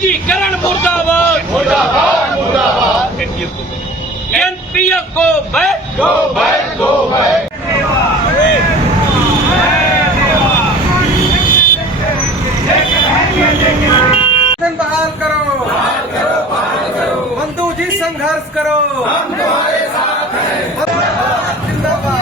निजीकरण मुर्दाबाद, मुर्दाबाद मुर्दाबाद। एनपीएस को back, go back go back. बहाल करो, बंधु जी संघर्ष करो, हम तुम्हारे साथ हैं। जिंदाबाद।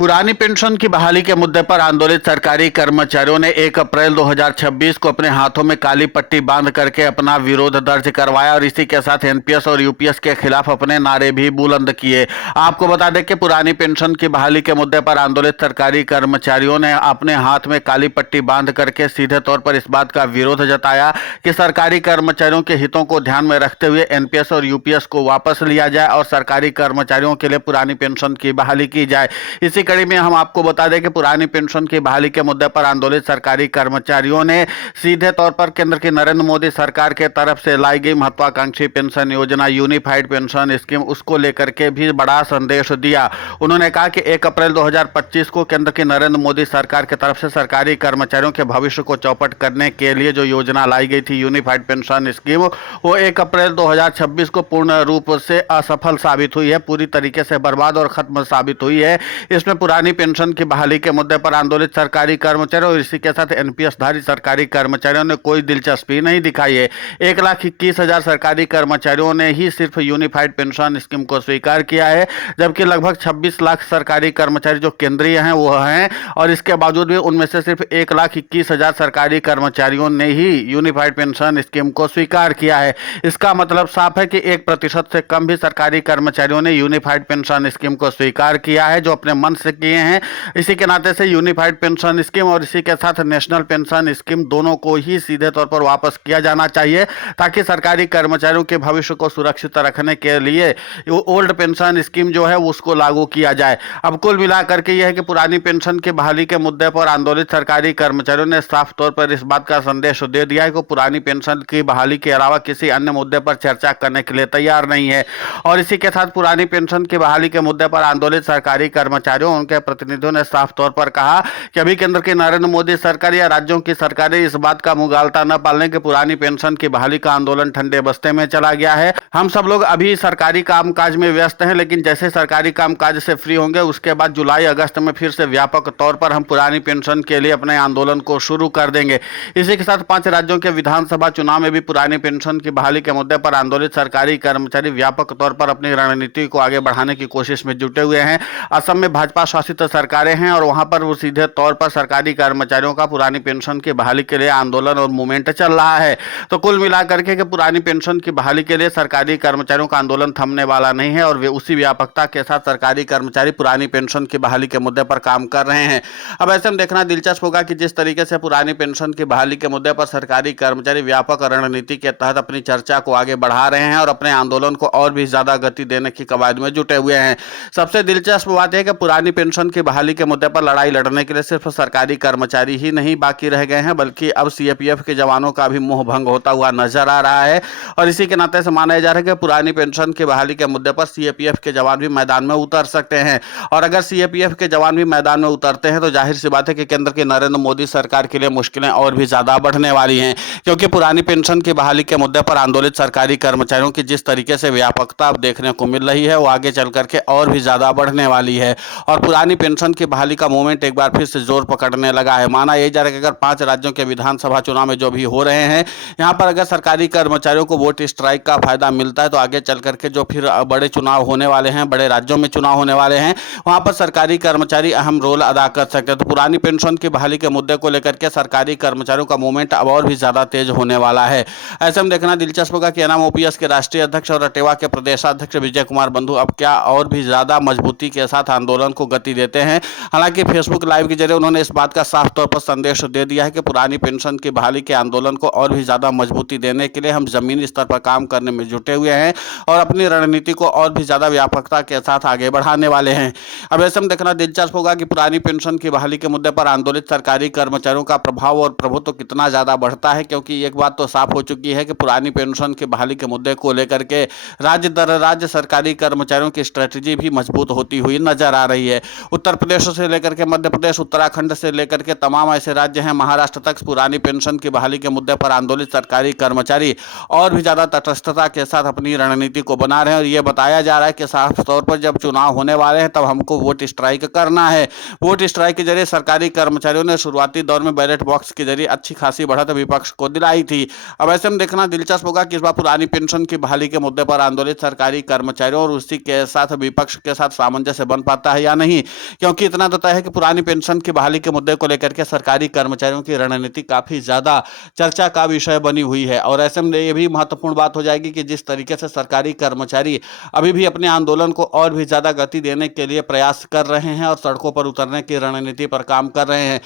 पुरानी पेंशन की बहाली के मुद्दे पर आंदोलित सरकारी कर्मचारियों ने 1 अप्रैल 2026 को अपने हाथों में काली पट्टी बांध करके अपना विरोध दर्ज करवाया और इसी के साथ एनपीएस और यूपीएस के खिलाफ अपने नारे भी बुलंद किए। आपको बता दें कि पुरानी पेंशन की बहाली के मुद्दे पर आंदोलित सरकारी कर्मचारियों ने अपने हाथ में काली पट्टी बांध करके सीधे तौर पर इस बात का विरोध जताया कि सरकारी कर्मचारियों के हितों को ध्यान में रखते हुए एनपीएस और यूपीएस को वापस लिया जाए और सरकारी कर्मचारियों के लिए पुरानी पेंशन की बहाली की जाए। इसी कड़ी में हम आपको बता दें कि पुरानी पेंशन की बहाली के मुद्दे पर आंदोलित सरकारी कर्मचारियों ने सीधे तौर पर केंद्र की नरेंद्र मोदी सरकार के तरफ से लाई गई महत्वाकांक्षी पेंशन योजना यूनिफाइड पेंशन स्कीम उसको लेकर के भी बड़ा संदेश दिया। उन्होंने कहा कि 1 अप्रैल 2025 को केंद्र की नरेंद्र मोदी सरकार की तरफ से सरकारी कर्मचारियों के भविष्य को चौपट करने के लिए जो योजना लाई गई थी यूनिफाइड पेंशन स्कीम, वो 1 अप्रैल 2026 को पूर्ण रूप से असफल साबित हुई है, पूरी तरीके से बर्बाद और खत्म साबित हुई है। इसमें पुरानी पेंशन की बहाली के मुद्दे पर आंदोलित सरकारी कर्मचारियों और इसी के साथ एनपीएस धारी सरकारी कर्मचारियों ने कोई दिलचस्पी नहीं दिखाई है। 1,21,000 सरकारी कर्मचारियों ने ही सिर्फ यूनिफाइड पेंशन स्कीम को स्वीकार किया है, जबकि लगभग 26 लाख सरकारी कर्मचारी जो केंद्रीय हैं वो हैं और इसके बावजूद भी उनमें से सिर्फ 1,21,000 सरकारी कर्मचारियों ने ही यूनिफाइड पेंशन स्कीम को स्वीकार किया है। इसका मतलब साफ है कि 1% से कम भी सरकारी कर्मचारियों ने यूनिफाइड पेंशन स्कीम को स्वीकार किया है, जो अपने मन से किए हैं। इसी के नाते से यूनिफाइड पेंशन स्कीम और इसी के साथ नेशनल पेंशन स्कीम दोनों को ही सीधे तौर पर वापस किया जाना चाहिए, ताकि सरकारी कर्मचारियों के भविष्य को सुरक्षित रखने के लिए ओल्ड पेंशन स्कीम जो है उसको लागू किया जाए। अब कुल मिलाकर के यह है कि पुरानी पेंशन की बहाली के मुद्दे पर आंदोलित सरकारी कर्मचारियों ने साफ तौर पर इस बात का संदेश दे दिया है कि पुरानी पेंशन की बहाली के अलावा किसी अन्य मुद्दे पर चर्चा करने के लिए तैयार नहीं है। और इसी के साथ पुरानी पेंशन की बहाली के मुद्दे पर आंदोलित सरकारी कर्मचारियों उनके प्रतिनिधियों ने साफ तौर पर कहा कि अभी केंद्र की नरेंद्र मोदी सरकार या राज्यों की सरकारें इस बात का मुगालता न पालने कि पुरानी पेंशन की बहाली का आंदोलन ठंडे बस्ते में चला गया है। हम सब लोग अभी सरकारी कामकाज में व्यस्त हैं, लेकिन जैसे सरकारी कामकाज से फ्री होंगे उसके बाद जुलाई अगस्त में फिर से व्यापक तौर पर हम पुरानी पेंशन के लिए अपने आंदोलन को शुरू कर देंगे। इसी के साथ 5 राज्यों के विधानसभा चुनाव में भी पुरानी पेंशन की बहाली के मुद्दे पर आंदोलित सरकारी कर्मचारी व्यापक तौर पर अपनी रणनीति को आगे बढ़ाने की कोशिश में जुटे हुए हैं। असम में भाजपा शासित सरकारें हैं और वहां पर वो सीधे तौर पर सरकारी कर्मचारियों का पुरानी पेंशन की बहाली के लिए आंदोलन और मूवमेंट चल रहा है। तो कुल मिलाकर के पुरानी पेंशन की बहाली के लिए सरकारी कर्मचारियों का आंदोलन थमने वाला नहीं है और वे उसी व्यापकता के साथ सरकारी कर्मचारी पुरानी पेंशन की बहाली के मुद्दे पर काम कर रहे हैं। अब ऐसे में देखना दिलचस्प होगा कि जिस तरीके से पुरानी पेंशन की बहाली के मुद्दे पर सरकारी कर्मचारी व्यापक रणनीति के तहत अपनी चर्चा को आगे बढ़ा रहे हैं और अपने आंदोलन को और भी ज्यादा गति देने की कवायद में जुटे हुए हैं। सबसे दिलचस्प बात है कि पुरानी पेंशन की बहाली के मुद्दे पर लड़ाई लड़ने के लिए सिर्फ सरकारी कर्मचारी ही नहीं बाकी रह गए हैं, बल्कि अब सीएपीएफ के जवानों का भी मोह भंग होता हुआ नजर आ रहा है। और इसी के नाते से माना जा रहा है कि पुरानी पेंशन की बहाली के मुद्दे पर सीएपीएफ के जवान भी मैदान में उतर सकते हैं। और अगर सीएपीएफ के जवान भी मैदान में उतरते हैं तो जाहिर सी बात है कि केंद्र की नरेंद्र मोदी सरकार के लिए मुश्किलें और भी ज्यादा बढ़ने वाली हैं, क्योंकि पुरानी पेंशन की बहाली के मुद्दे पर आंदोलित सरकारी कर्मचारियों की जिस तरीके से व्यापकता अब देखने को मिल रही है वो आगे चल करके और भी ज्यादा बढ़ने वाली है। और पुरानी पेंशन की बहाली का मूवमेंट एक बार फिर से जोर पकड़ने लगा है। माना यह जा रहा है कि अगर 5 राज्यों के विधानसभा चुनाव में जो भी हो रहे हैं, यहाँ पर अगर सरकारी कर्मचारियों को वोट स्ट्राइक का फायदा मिलता है तो आगे चल करके जो फिर बड़े चुनाव होने वाले हैं, बड़े राज्यों में चुनाव होने वाले हैं, वहां पर सरकारी कर्मचारी अहम रोल अदा कर सकते हैं। तो पुरानी पेंशन की बहाली के मुद्दे को लेकर के सरकारी कर्मचारियों का मूवमेंट अब और भी ज्यादा तेज होने वाला है। ऐसे में देखना दिलचस्प होगा कि एनएम ओपीएस के राष्ट्रीय अध्यक्ष और अटेवा के प्रदेशाध्यक्ष विजय कुमार बंधु अब क्या और भी ज्यादा मजबूती के साथ आंदोलन को गति देते हैं। हालांकि फेसबुक लाइव के जरिए उन्होंने इस बात का साफ तौर पर संदेश दे दिया है कि पुरानी पेंशन की बहाली के आंदोलन को और भी ज्यादा मजबूती देने के लिए हम जमीनी स्तर पर काम करने में जुटे हुए हैं और अपनी रणनीति को और भी ज्यादा व्यापकता के साथ आगे बढ़ाने वाले हैं। अब ऐसे में देखना दिलचस्प होगा कि पुरानी पेंशन की बहाली के मुद्दे पर आंदोलित सरकारी कर्मचारियों का प्रभाव और प्रभुत्व कितना ज्यादा बढ़ता है, क्योंकि एक बात तो साफ हो चुकी है कि पुरानी पेंशन की बहाली के मुद्दे को लेकर के राज्य दर राज्य सरकारी कर्मचारियों की स्ट्रेटेजी भी मजबूत होती हुई नजर आ रही है। है। उत्तर प्रदेश से लेकर के मध्य प्रदेश, उत्तराखंड से लेकर के तमाम ऐसे राज्य हैं, महाराष्ट्र तक पुरानी पेंशन की बहाली के मुद्दे पर आंदोलित सरकारी कर्मचारी और भी ज्यादा तटस्थता के साथ अपनी रणनीति को बना रहे हैं। और ये बताया जा रहा है कि साफ तौर पर जब चुनाव होने वाले हैं तब हमको वोट स्ट्राइक करना है। वोट स्ट्राइक के जरिए सरकारी कर्मचारियों ने शुरुआती दौर में बैलेट बॉक्स के जरिए अच्छी खासी बढ़त विपक्ष को दिलाई थी। अब ऐसे में देखना दिलचस्प होगा कि इस बार पुरानी पेंशन की बहाली के मुद्दे पर आंदोलित सरकारी कर्मचारियों और उसी के साथ विपक्ष के साथ सामंजस्य बन पाता है या नहीं, क्योंकि इतना तो तय है कि पुरानी पेंशन की बहाली के मुद्दे को लेकर के सरकारी कर्मचारियों की रणनीति काफी ज्यादा चर्चा का विषय बनी हुई है। और ऐसे में यह भी महत्वपूर्ण बात हो जाएगी कि जिस तरीके से सरकारी कर्मचारी अभी भी अपने आंदोलन को और भी ज्यादा गति देने के लिए प्रयास कर रहे हैं और सड़कों पर उतरने की रणनीति पर काम कर रहे हैं।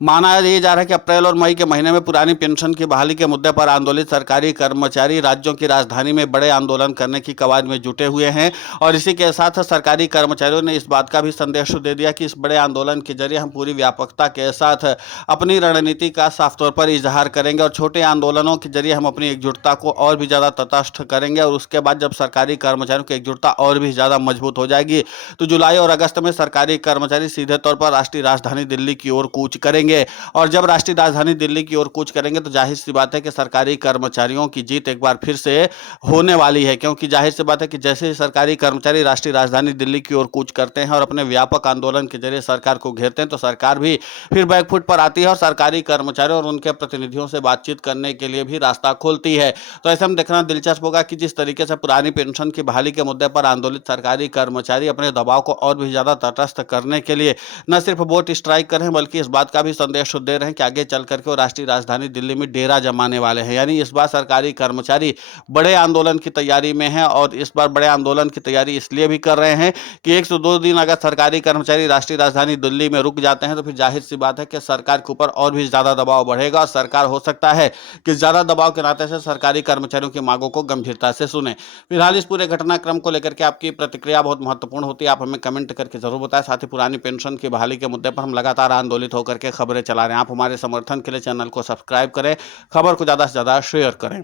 माना ये जा रहा है कि अप्रैल और मई के महीने में पुरानी पेंशन की बहाली के मुद्दे पर आंदोलित सरकारी कर्मचारी राज्यों की राजधानी में बड़े आंदोलन करने की कवायद में जुटे हुए हैं। और इसी के साथ सरकारी कर्मचारियों ने इस बात का भी संदेश दे दिया कि इस बड़े आंदोलन के जरिए हम पूरी व्यापकता के साथ अपनी रणनीति का साफ तौर पर इजहार करेंगे और छोटे आंदोलनों के जरिए हम अपनी एकजुटता को और भी ज़्यादा तटस्थ करेंगे। और उसके बाद जब सरकारी कर्मचारियों की एकजुटता और भी ज़्यादा मजबूत हो जाएगी तो जुलाई और अगस्त में सरकारी कर्मचारी सीधे तौर पर राष्ट्रीय राजधानी दिल्ली की ओर कूच करेंगे। और जब राष्ट्रीय राजधानी दिल्ली की ओर कूच करेंगे तो जाहिर सी बात है कि सरकारी कर्मचारियों की जीत एक बार फिर से होने वाली है, क्योंकि जाहिर सी बात है कि जैसे ही सरकारी कर्मचारी राष्ट्रीय राजधानी दिल्ली की ओर कूच करते हैं और अपने व्यापक आंदोलन के जरिए सरकार को घेरते हैं तो सरकार भी फिर बैकफुट पर आती है और सरकारी कर्मचारियों और उनके प्रतिनिधियों से बातचीत करने के लिए भी रास्ता खोलती है। तो ऐसे में देखना दिलचस्प होगा कि जिस तरीके से पुरानी पेंशन की बहाली के मुद्दे पर आंदोलित सरकारी कर्मचारी अपने दबाव को और भी ज्यादा तटस्थ करने के लिए न सिर्फ वोट स्ट्राइक कर रहे हैं बल्कि इस बात का भी संदेश दे रहे हैं कि आगे चल करके वो राष्ट्रीय राजधानी दिल्ली में डेरा जमाने वाले हैं। यानी इस बार सरकारी कर्मचारी बड़े आंदोलन की तैयारी में हैं और इस बार बड़े आंदोलन की तैयारी इसलिए भी कर रहे हैं कि 1 से 2 दिन अगर सरकारी कर्मचारी राष्ट्रीय राजधानी दिल्ली में रुक जाते हैं तो फिर जाहिर सी बात है कि सरकार के ऊपर और भी ज्यादा दबाव बढ़ेगा और सरकार हो सकता है कि ज्यादा दबाव के नाते से सरकारी कर्मचारियों की मांगों को गंभीरता से सुने। फिलहाल इस पूरे घटनाक्रम को लेकर के आपकी प्रतिक्रिया बहुत महत्वपूर्ण होती है, आप हमें कमेंट करके जरूर बताएं। साथ ही पुरानी पेंशन की बहाली के मुद्दे पर हम लगातार आंदोलित होकर के खबरें चला रहे हैं। आप हमारे समर्थन के लिए चैनल को सब्सक्राइब करें, खबर को ज़्यादा से ज़्यादा शेयर करें।